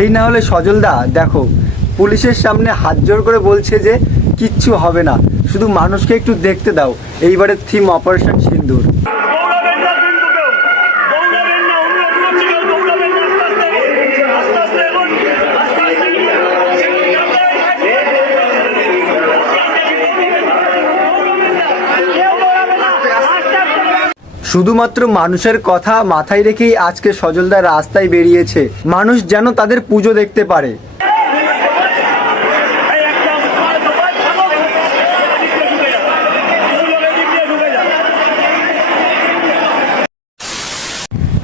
এই না হলে সজলদা দেখো পুলিশের সামনে হাত জোর করে বলছে যে কিচ্ছু হবে না, শুধু মানুষকে একটু দেখতে দাও। এইবারের থিম অপারেশন সিন্দুর। শুধুমাত্র মানুষের কথা মাথায় রেখেই আজকে সজলদা রাস্তায় বেরিয়েছে, মানুষ যেন তাদের পুজো দেখতে পারে।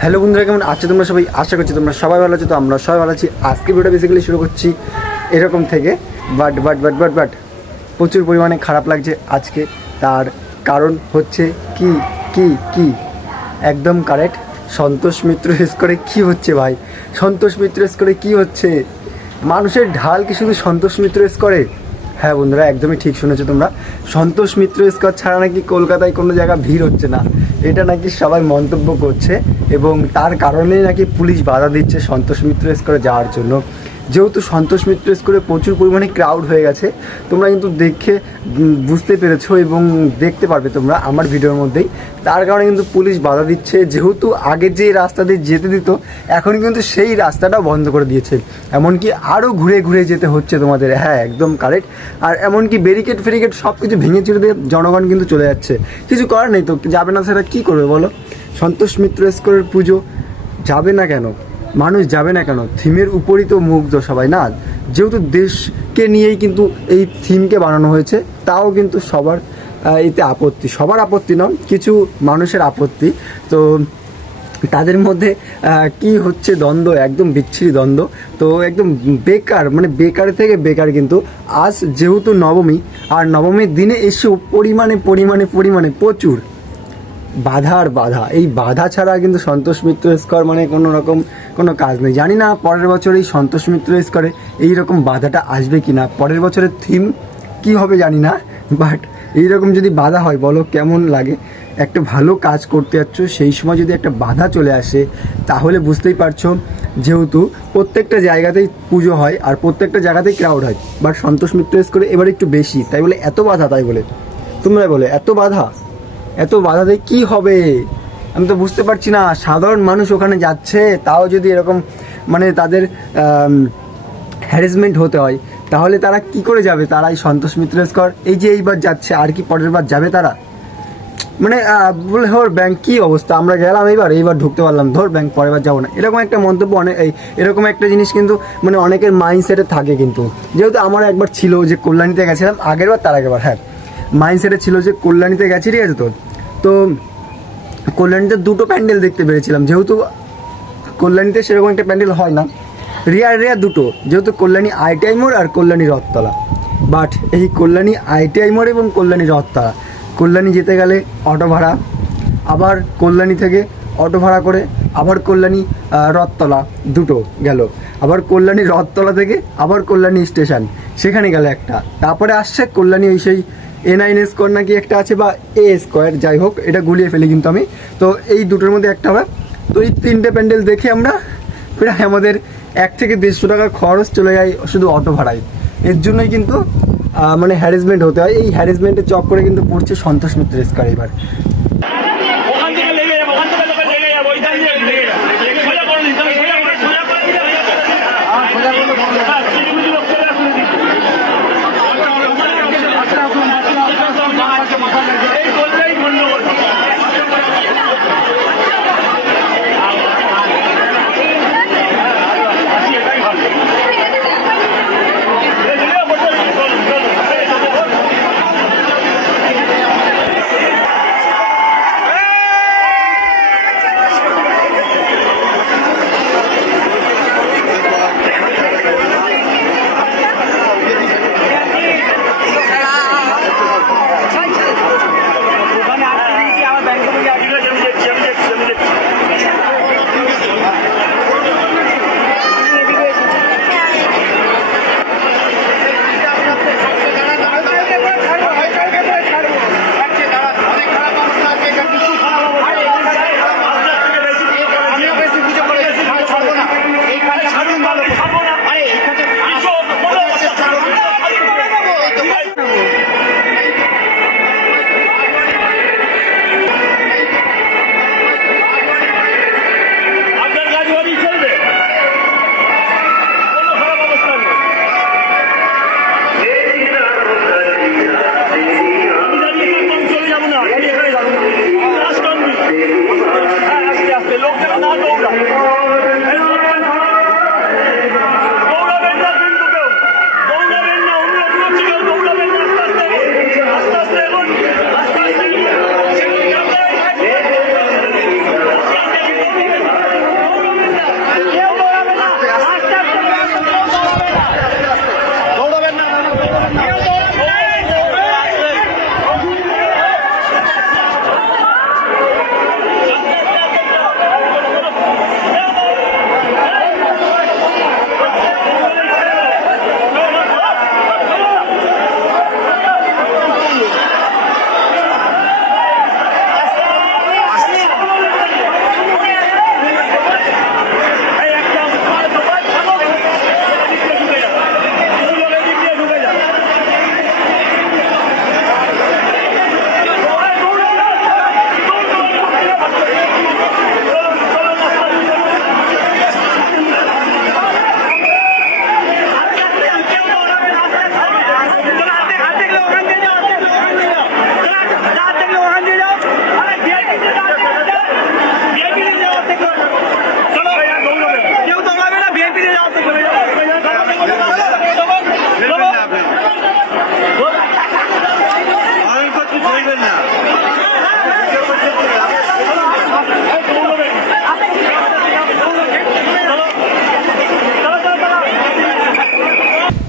হ্যালো বন্ধুরা, কেমন আছো তোমরা সবাই? আশা করছি তোমরা সবাই ভালো আছো। তো আমরা সবাই ভালো আছি। আজকে ভিডিওটা বেসিক্যালি শুরু করছি এরকম থেকে, বাট প্রচুর পরিমাণে খারাপ লাগছে আজকে। তার কারণ হচ্ছে কি কি কি একদম কারেক্ট, সন্তোষ মিত্র স্কোরে কি হচ্ছে ভাই? সন্তোষ মিত্র স্কোরে কি হচ্ছে? মানুষের ঢাল কি শুধু সন্তোষ মিত্র স্কোরে? হ্যাঁ বন্ধুরা, একদমই ঠিক শুনেছো তোমরা। সন্তোষ মিত্র স্কোর ছাড়া নাকি কলকাতায় কোনো জায়গা ভিড় হচ্ছে না, এটা নাকি সবাই মন্তব্য করছে। এবং তার কারণেই নাকি পুলিশ বাধা দিচ্ছে সন্তোষ মিত্র স্কোরে যাওয়ার জন্য। যেহেতু সন্তোষ মিত্র স্কোরে প্রচুর পরিমাণে ক্রাউড হয়ে গেছে, তোমরা কিন্তু দেখে বুঝতে পেরেছো এবং দেখতে পারবে তোমরা আমার ভিডিওর মধ্যেই। তার কারণে কিন্তু পুলিশ বাধা দিচ্ছে। যেহেতু আগে যে রাস্তা দিয়ে যেতে দিত, এখন কিন্তু সেই রাস্তাটা বন্ধ করে দিয়েছে। এমনকি আরও ঘুরে ঘুরে যেতে হচ্ছে তোমাদের। হ্যাঁ, একদম কারেক্ট। আর এমনকি ব্যারিকেড ফেরিকেড সব কিছু ভেঙে চুরে দিয়ে জনগণ কিন্তু চলে যাচ্ছে। কিছু করার নেই তো, যাবে না সেটা কী করবে বলো? সন্তোষ মিত্র স্কোরের পুজো যাবে না কেন? মানুষ যাবে না কেন? থিমের উপরই তো মুগ্ধ সবাই না। যেহেতু দেশকে নিয়েই কিন্তু এই থিমকে বানানো হয়েছে, তাও কিন্তু সবার এতে আপত্তি। সবার আপত্তি নয়, কিছু মানুষের আপত্তি। তো তাদের মধ্যে কি হচ্ছে দ্বন্দ্ব, একদম বিচ্ছিরি দ্বন্দ্ব। তো একদম বেকার, মানে বেকার থেকে বেকার। কিন্তু আজ যেহেতু নবমী, আর নবমীর দিনে এসে পরিমাণে প্রচুর বাধা আর বাধা। এই বাধা ছাড়া কিন্তু সন্তোষ মিত্র স্কোর মানে কোনো কাজ নেই। জানি না পরের বছর এই সন্তোষ মিত্র স্কোরে এইরকম বাধাটা আসবে কি না, পরের বছরের থিম কি হবে জানি না। বাট এইরকম যদি বাধা হয় বলো কেমন লাগে? একটা ভালো কাজ করতে যাচ্ছ, সেই সময় যদি একটা বাধা চলে আসে, তাহলে বুঝতেই পারছো। যেহেতু প্রত্যেকটা জায়গাতেই পুজো হয় আর প্রত্যেকটা জায়গাতেই ক্রাউড হয়, বাট সন্তোষ মিত্র স্কোরে এবার একটু বেশি, তাই বলে এত বাধা, তাই বলে তোমরা বলে এত বাধাতে কি হবে? আমি তো বুঝতে পারছি না। সাধারণ মানুষ ওখানে যাচ্ছে, তাও যদি এরকম মানে তাদের হ্যারাসমেন্ট হতে হয়, তাহলে তারা কি করে যাবে? তারা এই সন্তোষ মিত্র স্কোর এই যে এইবার যাচ্ছে, আর কি পরের বার যাবে তারা? মানে বলে ধর ব্যাংক কী অবস্থা, আমরা গেলাম এইবার ঢুকতে পারলাম, ধর ব্যাংক পরের বার যাবো না, এরকম একটা মন্তব্য এরকম একটা জিনিস কিন্তু মানে অনেকের মাইন্ডসেটে থাকে। কিন্তু যেহেতু আমার একবার ছিল যে কল্যাণীতে গেছিলাম তার আগেরবার, হ্যাঁ, মাইন্ডসেটে ছিল যে কল্যাণীতে গেছি, ঠিক আছে। তো কল্যাণীতে দুটো প্যান্ডেল দেখতে পেরেছিলাম। যেহেতু কল্যাণীতে সেরকম একটা প্যান্ডেল হয় না, রেয়ার দুটো, যেহেতু কল্যাণী ITI মোড় আর কল্যাণী রথতলা। বাট এই কল্যাণী ITI মোড় এবং কল্যাণী রথতলা, কল্যাণী যেতে গেলে অটো ভাড়া, আবার কল্যাণী থেকে অটো ভাড়া করে আবার কল্যাণী রথতলা দুটো গেল, আবার কল্যাণী রথতলা থেকে আবার কল্যাণী স্টেশন, সেখানে গেল একটা। তারপরে আসছে কল্যাণী ওই সেই A9 স্কোয়ার নাকি একটা আছে, বা A স্কোয়ার, যাই হোক, এটা গুলিয়ে ফেলি কিন্তু আমি। তো এই দুটোর মধ্যে একটা হবে। তো এই তিনটে প্যান্ডেল দেখে আমরা প্রায় আমাদের 1 থেকে 150 টাকা খরচ চলে যায় শুধু অটো ভাড়ায়। এর জন্যই কিন্তু মানে হ্যারাসমেন্ট হতে হয়। এই হ্যারাসমেন্টের চক্করে কিন্তু পড়ছে সন্তোষ মিত্র স্কোর এবার।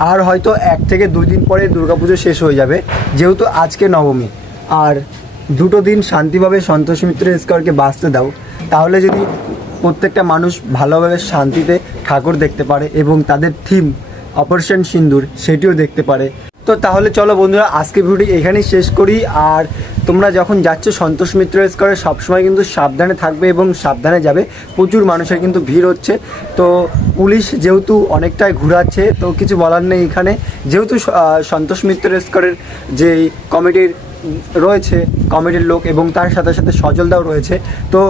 আর হয়তো 1 থেকে 2 দিন পরে দুর্গাপুজো শেষ হয়ে যাবে, যেহেতু আজকে নবমী। আর 2টো দিন শান্তিভাবে সন্তোষ মিত্র স্কোয়ারকে বাঁচতে দাও, তাহলে যদি প্রত্যেকটা মানুষ ভালোভাবে শান্তিতে ঠাকুর দেখতে পারে এবং তাদের থিম অপারেশন সিন্দুর সেটিও দেখতে পারে। তো তাহলে চলো বন্ধুরা, আজকে ভিডিওটি এখানেই শেষ করি। আর তোমরা যখন যাচ্ছ সন্তোষ মিত্র স্কোয়ারে সবসময় কিন্তু সাবধানে থাকবে এবং সাবধানে যাবে, প্রচুর মানুষের কিন্তু ভিড় হচ্ছে। তো পুলিশ যেহেতু অনেকটাই ঘুরাচ্ছে, তো কিছু বলার নেই এখানে, যেহেতু সন্তোষ মিত্র স্কোয়ারের যে কমিটির রয়েছে, কমিটির লোক এবং তার সাথে সাথে সজলদাও রয়েছে। তো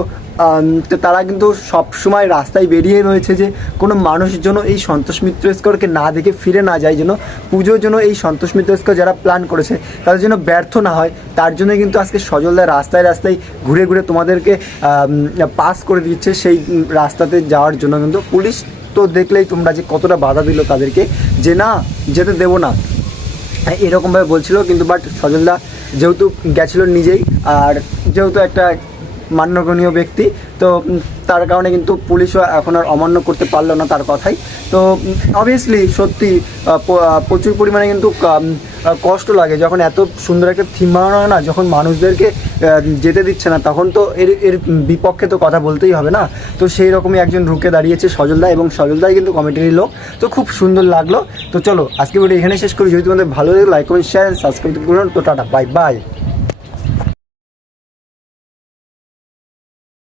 তারা কিন্তু সব সময় রাস্তায় বেরিয়ে রয়েছে যে কোনো মানুষ যেন এই সন্তোষ মিত্র স্কোয়ারকে না দেখে ফিরে না যায়, যেন পুজোর জন্য এই সন্তোষ মিত্র স্কোয়ার যারা প্ল্যান করেছে তাদের যেন ব্যর্থ না হয়। তার জন্য কিন্তু আজকে সজলদা রাস্তায় রাস্তায় ঘুরে ঘুরে তোমাদেরকে পাস করে দিচ্ছে সেই রাস্তাতে যাওয়ার জন্য। কিন্তু পুলিশ তো দেখলেই তোমরা যে কতটা বাধা দিল তাদেরকে, যে না যেতে দেবো না এরকমভাবে বলছিল। কিন্তু বাট সজলদা যেহেতু গেছিলো নিজেই, আর যেহেতু একটা মান্যগণ্য ব্যক্তি, তো তার কারণে কিন্তু পুলিশও এখন আর অমান্য করতে পারলো না তার কথাই। তো অবভিয়াসলি সত্যি প্রচুর পরিমাণে কিন্তু কষ্ট লাগে যখন এত সুন্দর একটা থিম বানানো হয় না, যখন মানুষদেরকে যেতে দিচ্ছে না, তখন তো এর বিপক্ষে তো কথা বলতেই হবে না। তো সেই রকমই একজন রুখে দাঁড়িয়েছে সজলদা, এবং সজলদাই কিন্তু কমিটির লোক। তো খুব সুন্দর লাগলো। তো চলো আজকে ভিডিও এখানে শেষ করি। যদি তোমাদের ভালো লাগে লাইক কমেন্ট শেয়ার সাবস্ক্রাইব করুন। তো টাটা, বাই বাই।